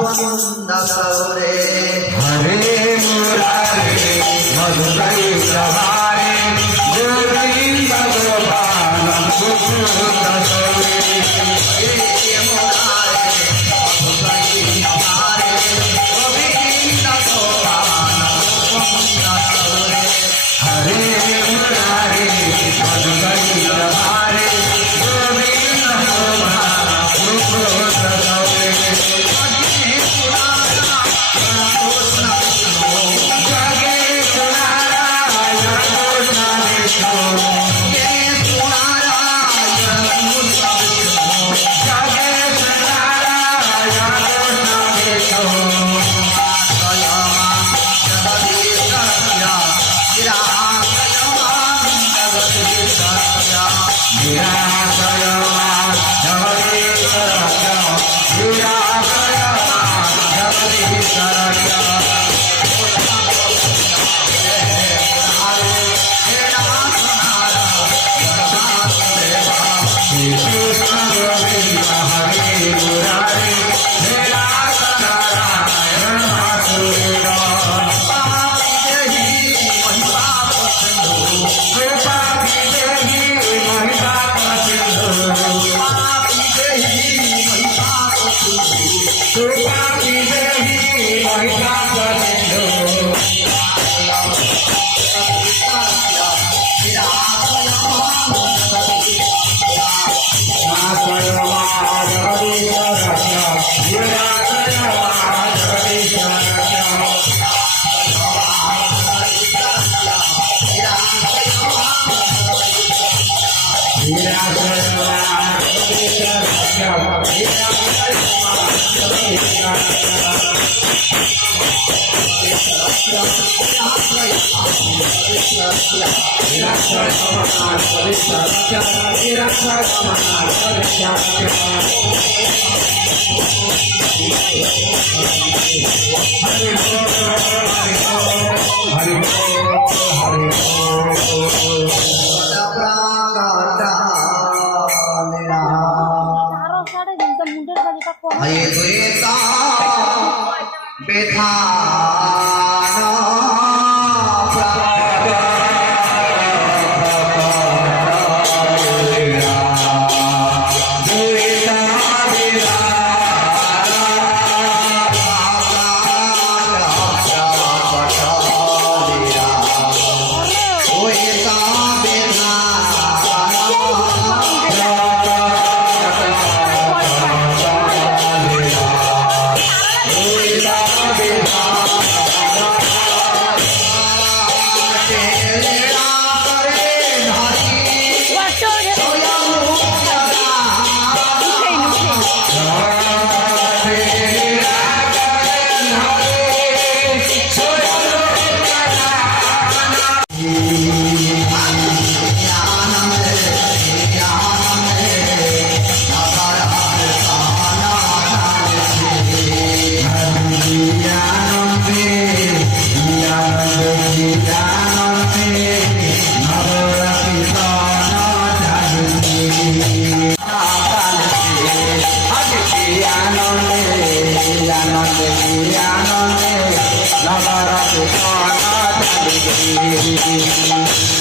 मुकुंद सौरे हरे मुरारे मधुरै प्रभारे गोविंद गोपाल मुकुंद सौरे हरे मुरारे मधुरै प्रभारे गोविंद गोपाल मुकुंद सौरे हरे मुरारे मधुरै प्रभारे गोविंद गोपाल मुकुंद सौरे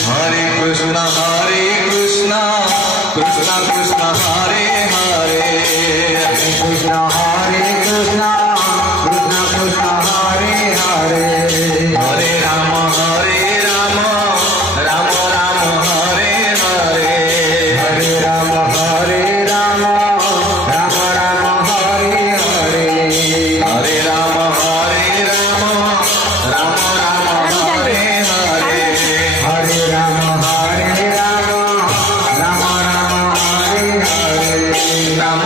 Hare Krishna, Krishna Krishna, Hare Hare, Hare Krishna, Krishna Krishna, Hare Hare, Hare Rama, Rama Rama, Hare Hare, Hare Rama, Rama Rama, Hare Hare, Hare Rama, Rama Rama, Hare Hare, Hare Rama, Rama Rama, Hare Hare, Rama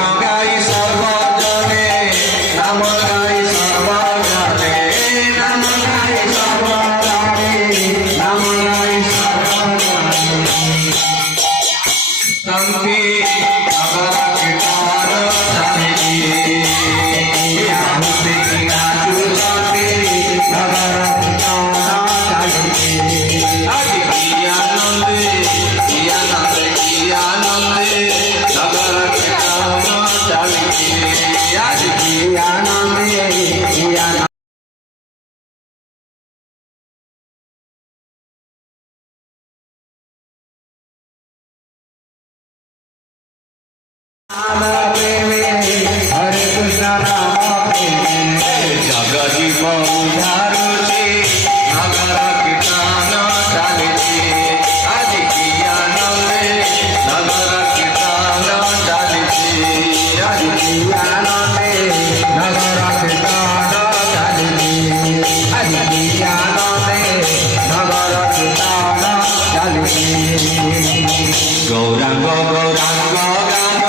Gauranga গৌরাঙ্গ গান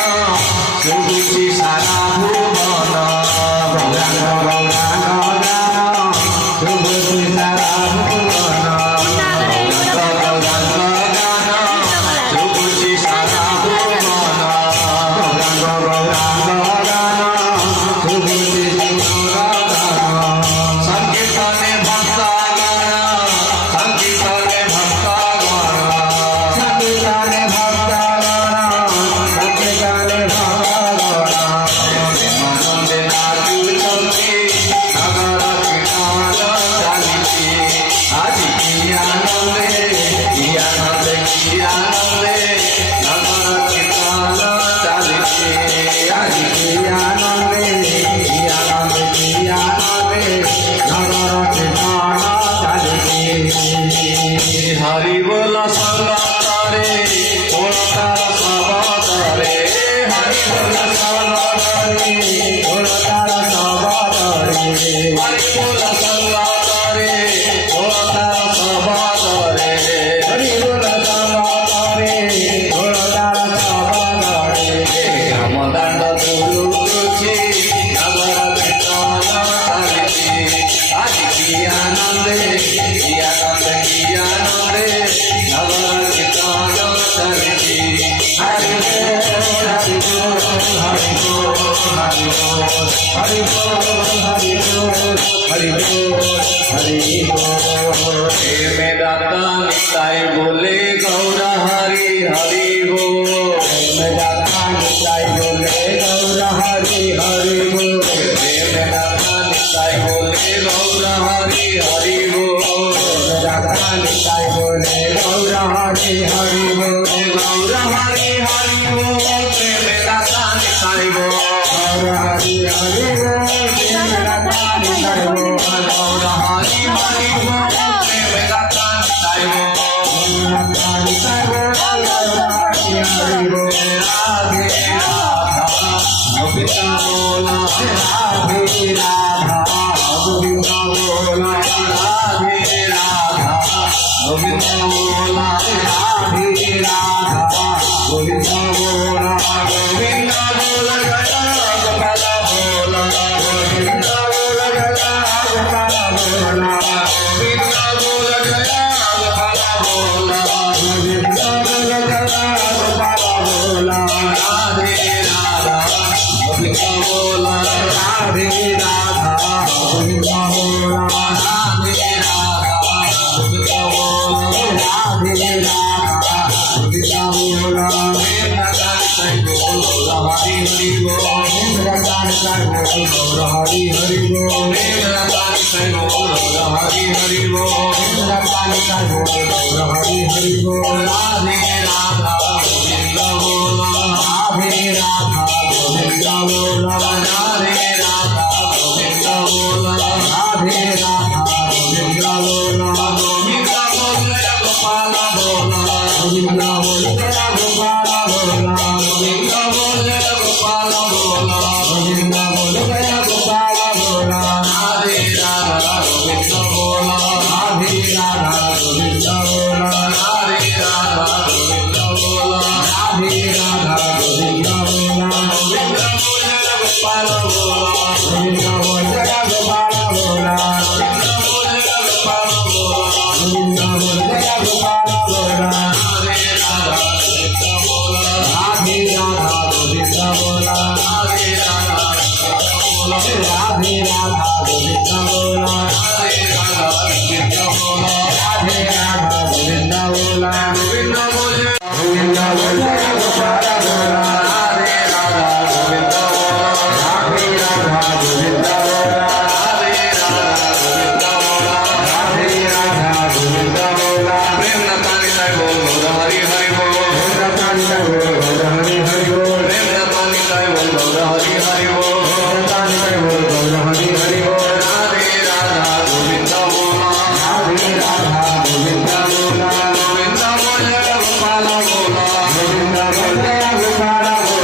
শুভুচি সারা ভুবন গৌরাঙ্গ গৌরাঙ্গ গান শুভুচি সারা ভুবন গৌরাঙ্গ গান শুভুচি সারা ভুবন গৌরাঙ্গ গৌরাঙ্গ গান শুভুচি সংকীর্তনে ভক্ত সংকীর্তনে ভক্ত সংকীর্তনে ভক্ত সংকীর্তনে ভক্ত আনন্দে নাচুচন্তি নগর কীর্তন চালিছি আজি কি আনন্দে নগর কীর্তন চালিছি আজি কি আনন্দে নগর কীর্তন চালিছি হরি বল সঙ্গতরে ওলতার সবতরে হরি বল সঙ্গতরে ওলতার সবতরে হরি বল সঙ্গতরে ওলতার সবতরে হরি বল সঙ্গতরে ওলতার সবতরে রামদণ্ড তুলুছি নগর কীর্তন চালিছি আজি কি আনন্দে নগর কীর্তন চালিছি হরি বল হরি বল হরি বল হরি বল হরি বল হরি বল হরি বল প্রেমে দাতা নিতাই বলে গৌরা হরি হরি বল প্রেমে দাতা নিতাই বলে গৌরা হরি হরি বল প্রেমে দাতা নিতাই বলে গৌরা হরি হরি বল দাতা নিতাই বলে গৌরা হরি হরি বল গৌরা হরি হরি বল প্রেমে দাতা নিতাই বল গৌরা হরি হরি বল প্রেমে দাতা নিতাই বল গৌরা হরি হরি বল প্রেমে দাতা নিতাই বল দাতা নিতাই বল গৌরা হরি হরি বল রাধে রাধা গোবিন্দ বলা রাধে রাধা গোবিন্দ বলা রাধে রাধা গোবিন্দ বলা রাধে রাধা গোবিন্দ বলা গোবিন্দ বলা গোপাল বলা গোবিন্দ বলা গোপাল বলা গোবিন্দ বলা গোপাল বলা গোবিন্দ বলা গোপাল বলা রাধে রাধা গোবিন্দ বলা রাধে রাধা গোবিন্দ বলা রাধে রাধা গোবিন্দ বলা রাধে রাধা গোবিন্দ বলা হরি হরি বল হরি হরি বল হরি হরি বল হরি হরি বল রাধে রাধা গোবিন্দ বলা রাধে রাধা গোবিন্দ বলা রাধে রাধা গোবিন্দ বলা রাধে রাধা গোবিন্দ বলা গোবিন্দ বলে গোপাল বলা গোবিন্দ বলে গোপাল বলা গোবিন্দ বলে গোপাল বলা গোবিন্দ বলে গোপাল বলা রাধে রাধা গোবিন্দ বলা রাধে রাধা গোবিন্দ বলা রাধে রাধা গোবিন্দ বলা রাধে রাধা গোবিন্দ বলা গোবিন্দ বলে গোপাল বলা গোবিন্দ বলে গোপাল বলা গোবিন্দ বলে গোপাল বলা গোবিন্দ বলে গোপাল বলা রাধে রাধা গোবিন্দ বলা রাধে রাধা গোবিন্দ বলা রাধে রাধা গোবিন্দ বলা রাধে রাধা গোবিন্দ বলা রাধে রাধা গোবিন্দ বলা গোবিন্দ বলে গোবিন্দ বলে গোপাল বলা রাধে রাধা গোবিন্দ বলা রাধে রাধা গোবিন্দ বলা রাধে রাধা গোবিন্দ বলা রাধে রাধা গোবিন্দ বলা প্রেম নাতানি তাই বল হরি হরি বল প্রেম নাতানি তাই বল হরি হরি বল প্রেম নাতানি তাই বল হরি হরি বল প্রেম নাতানি তাই বল হরি হরি বল রাধে রাধা গোবিন্দ বলা রাধে রাধা গোবিন্দ বলা গোবিন্দ বলে গোপাল বলা গোবিন্দ বলে গোপাল বলা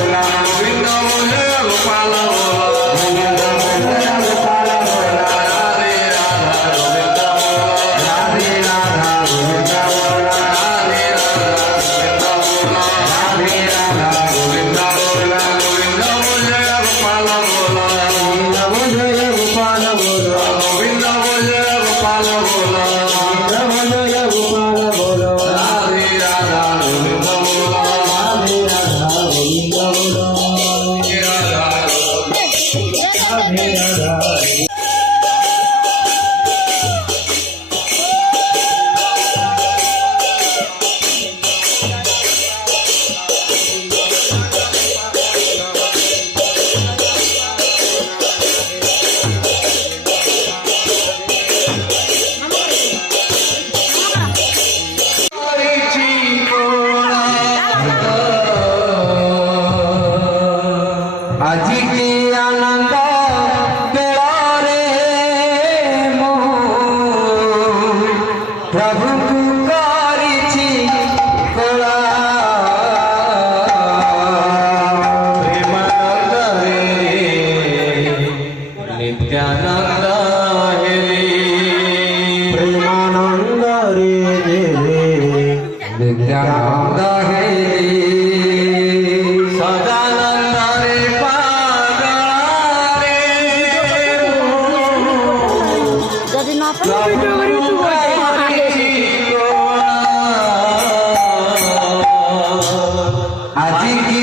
আজি কি আনন্দ বেড়ে প্রভু করিছি কলা প্রেমানন্দ রে নিত্যানন্দ হেরে প্রেমানন্দ রে নিত্যানন্দ হেরে সদানন্দ রে যদি না পারি আজি কি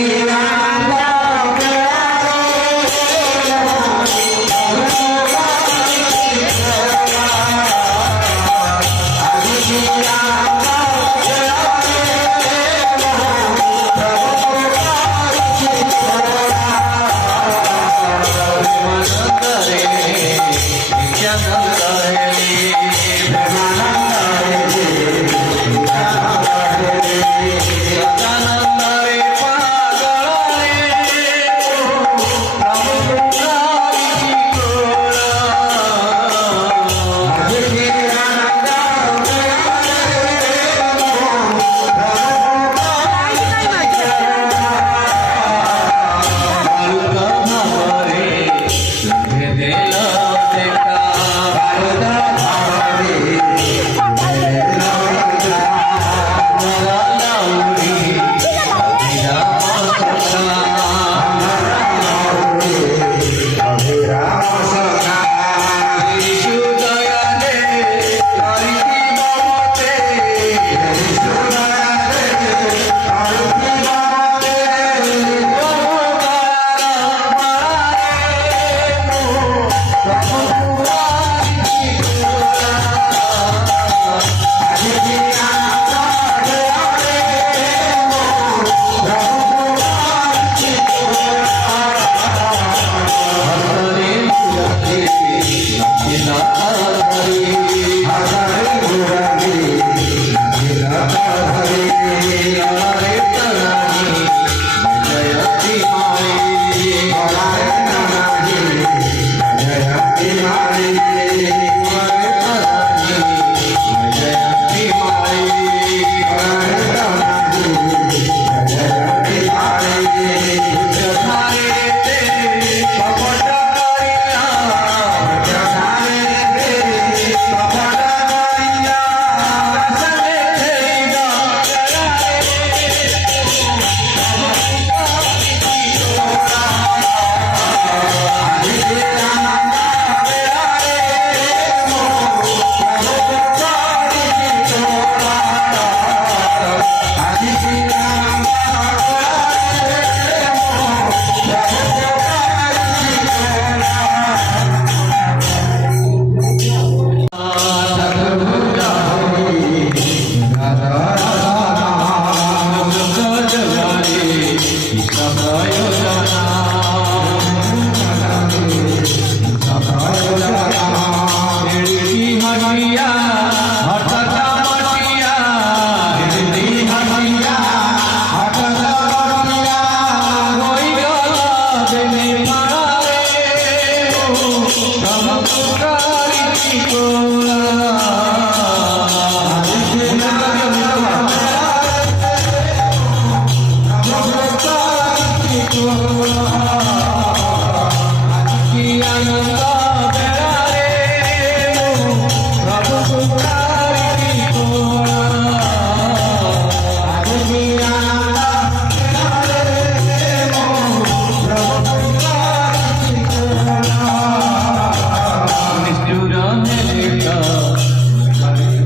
Hare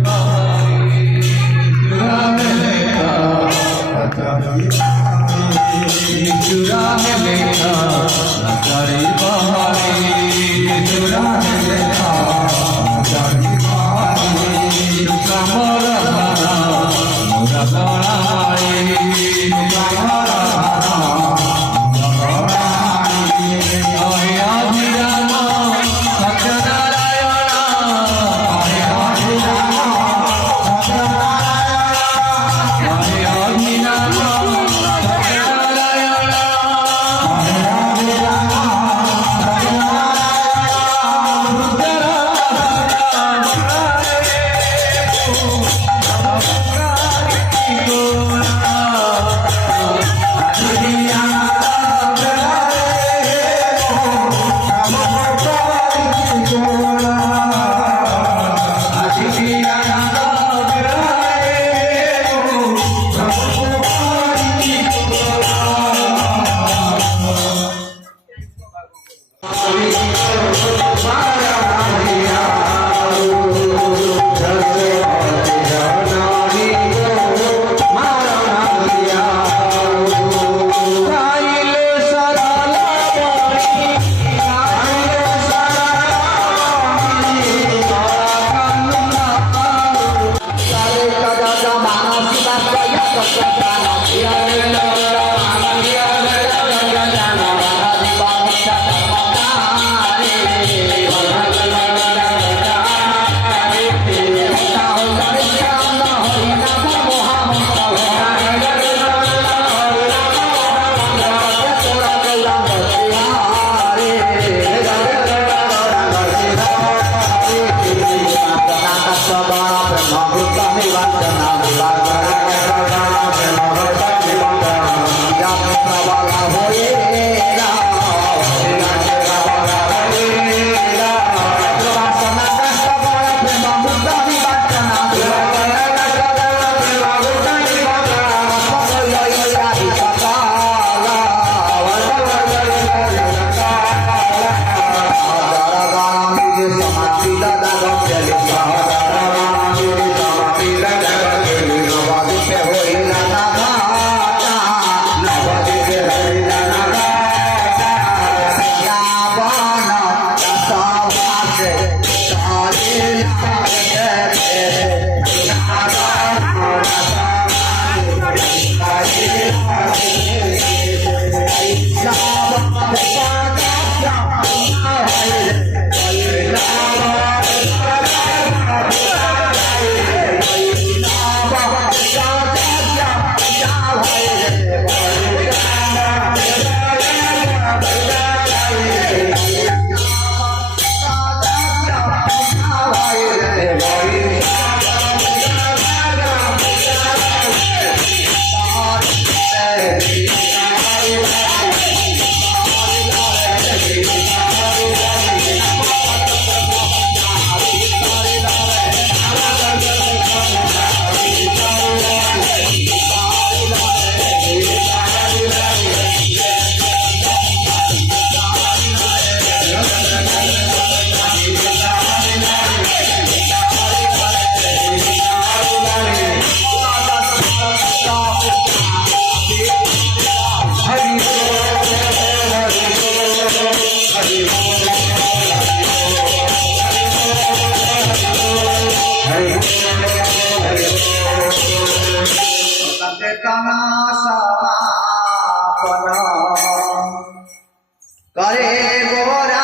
करे गोरा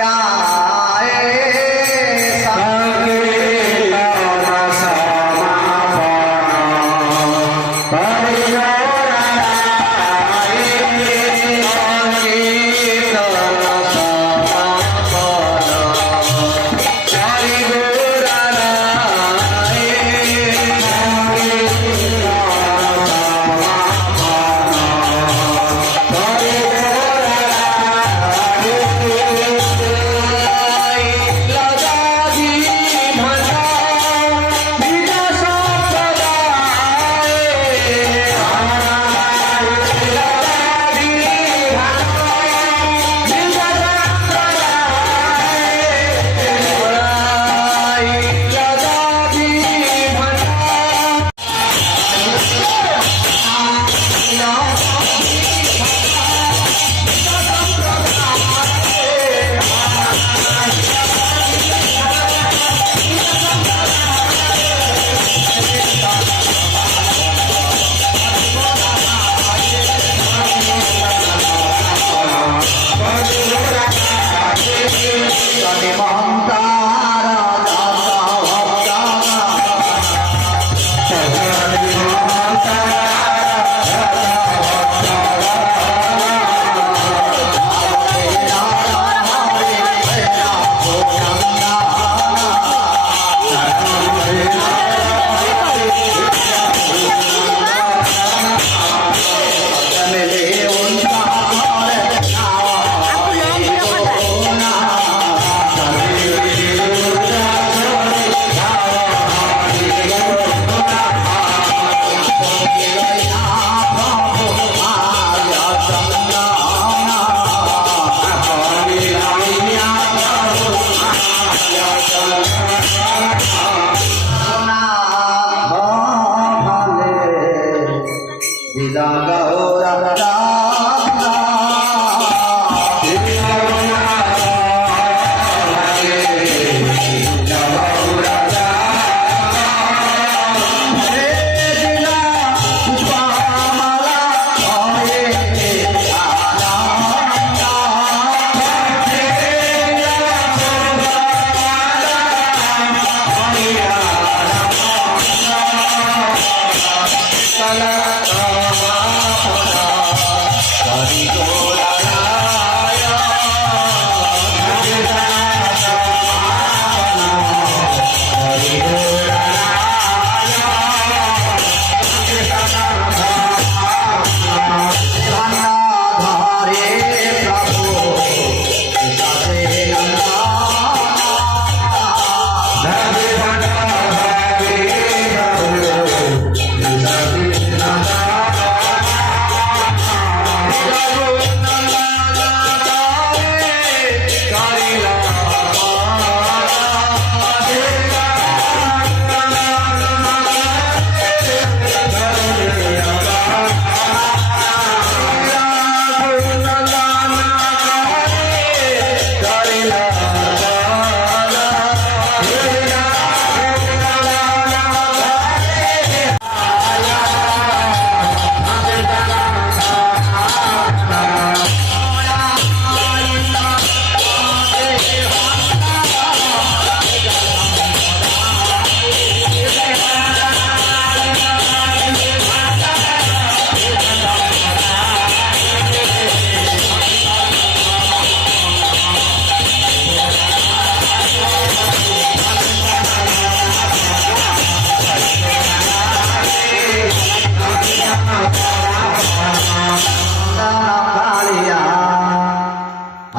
राय Hare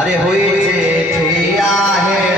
अरे होईचे ते आहे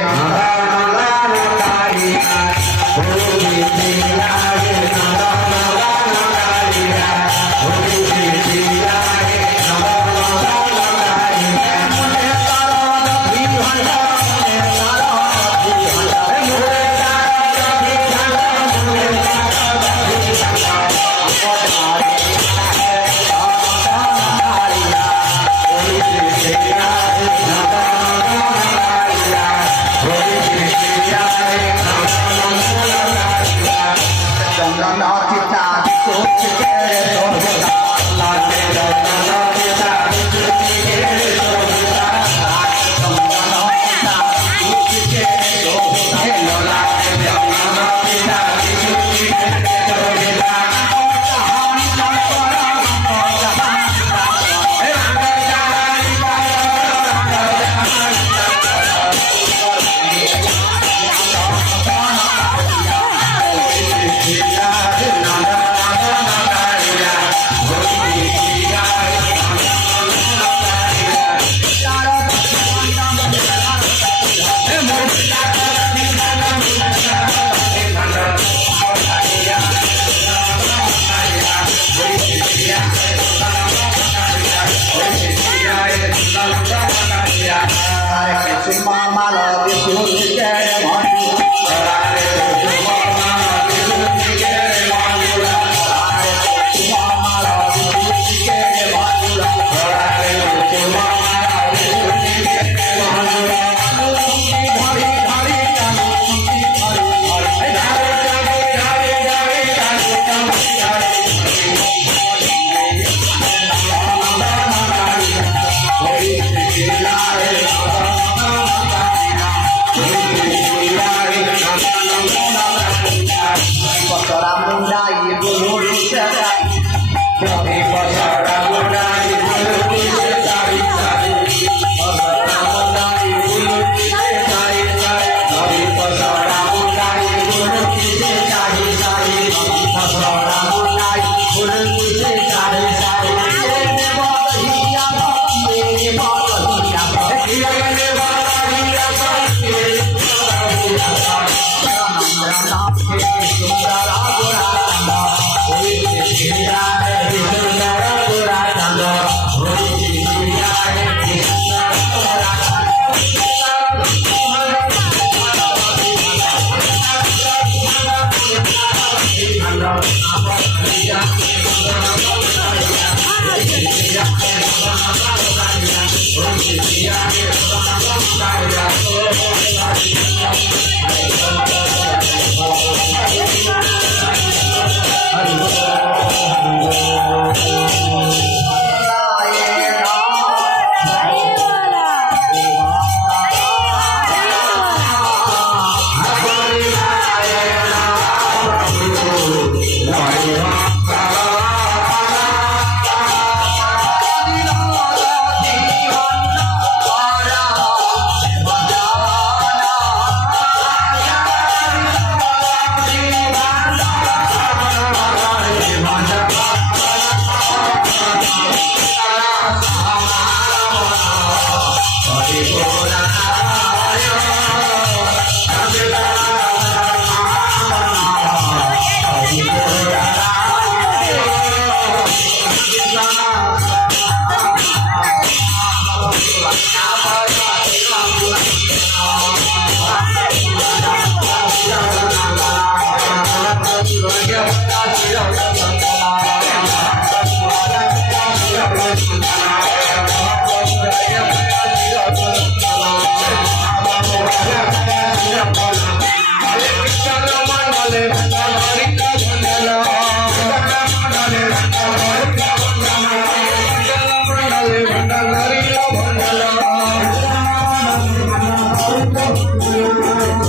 Thank you.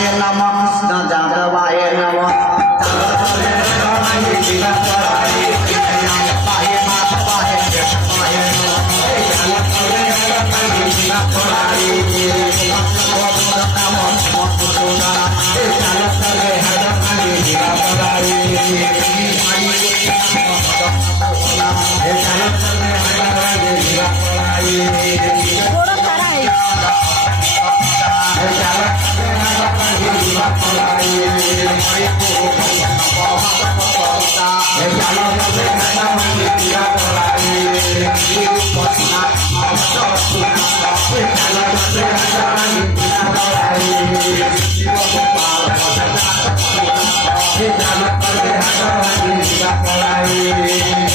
जादवाय नमः कृष्ण जादवाय नमः थोड़ा सारा है Hey,